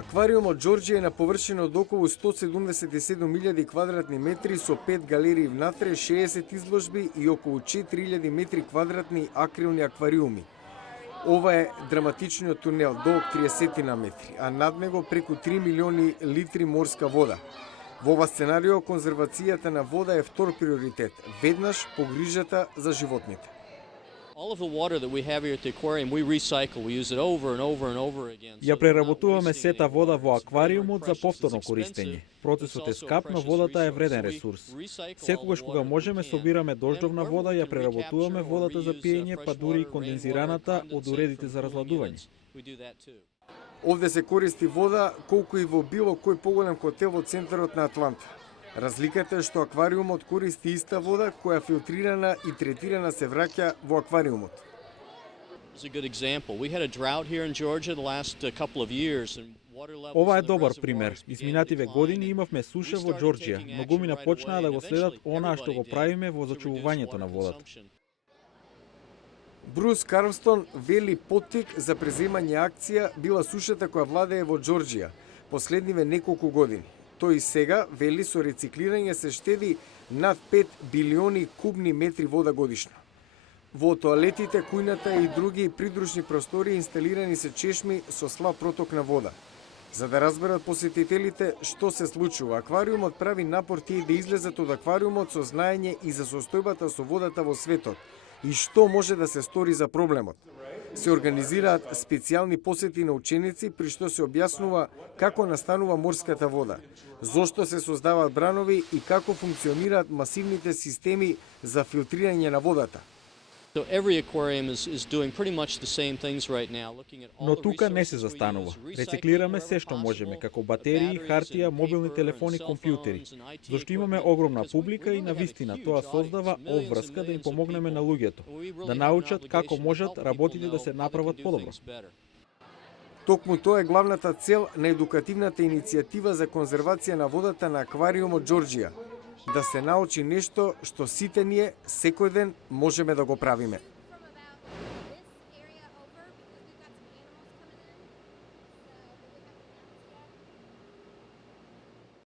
Аквариумот Џорџија е на површина од околу 177.000 квадратни метри со 5 галерии внатре, 60 изложби и околу 4.000 метри квадратни акрилни аквариуми. Ова е драматичниот тунел, долг 30 на метри, а над него преку 3 милиони литри морска вода. Во ова сценарио, конзервацијата на вода е втор приоритет, веднаш по грижата за животните. Ја преработуваме сета вода во аквариумот за повторно користење. Процесот е скап, но водата е вреден ресурс. Секогаш кога можеме собираме дождовна вода, ја преработуваме водата за пиење, па дури и кондензираната од уредите за разладување. Овде се користи вода колку и во било кој поголем хотел во центарот на Атланта. Разликата е што аквариумот користи иста вода која филтрирана и третирана се враќа во аквариумот. Ова е добар пример. Изминативе години имавме суша во Џорџија, но гумина почнаа да го следат онаа што го правиме во зачувувањето на водата. Брус Карлстон вели поттик за преземање акција била сушата која владее во Џорџија последниве неколку години. Тој сега вели со рециклирање се штеди над 5 билиони кубни метри вода годишно. Во тоалетите, кујната и други придружни простори инсталирани се чешми со слаб проток на вода. За да разберат посетителите што се случува, аквариумот прави напор тие да излезат од аквариумот со знаење и за состојбата со водата во светот и што може да се стори за проблемот. Се организираат специјални посети на ученици при што се објаснува како настанува морската вода, зошто се создаваат бранови и како функционираат масивните системи за филтрирање на водата. Но тука не се застанува. Рециклираме се што можеме, како батерии, хартија, мобилни телефони, компјутери. Зашто имаме огромна публика и навистина тоа создава обврска да им помогнеме на луѓето, да научат како можат работите да се направат подобро. Токму тоа е главната цел на едукативната иницијатива за конзервација на водата на аквариумот Џорџија. Да се научи нешто што сите ние секој ден можеме да го правиме.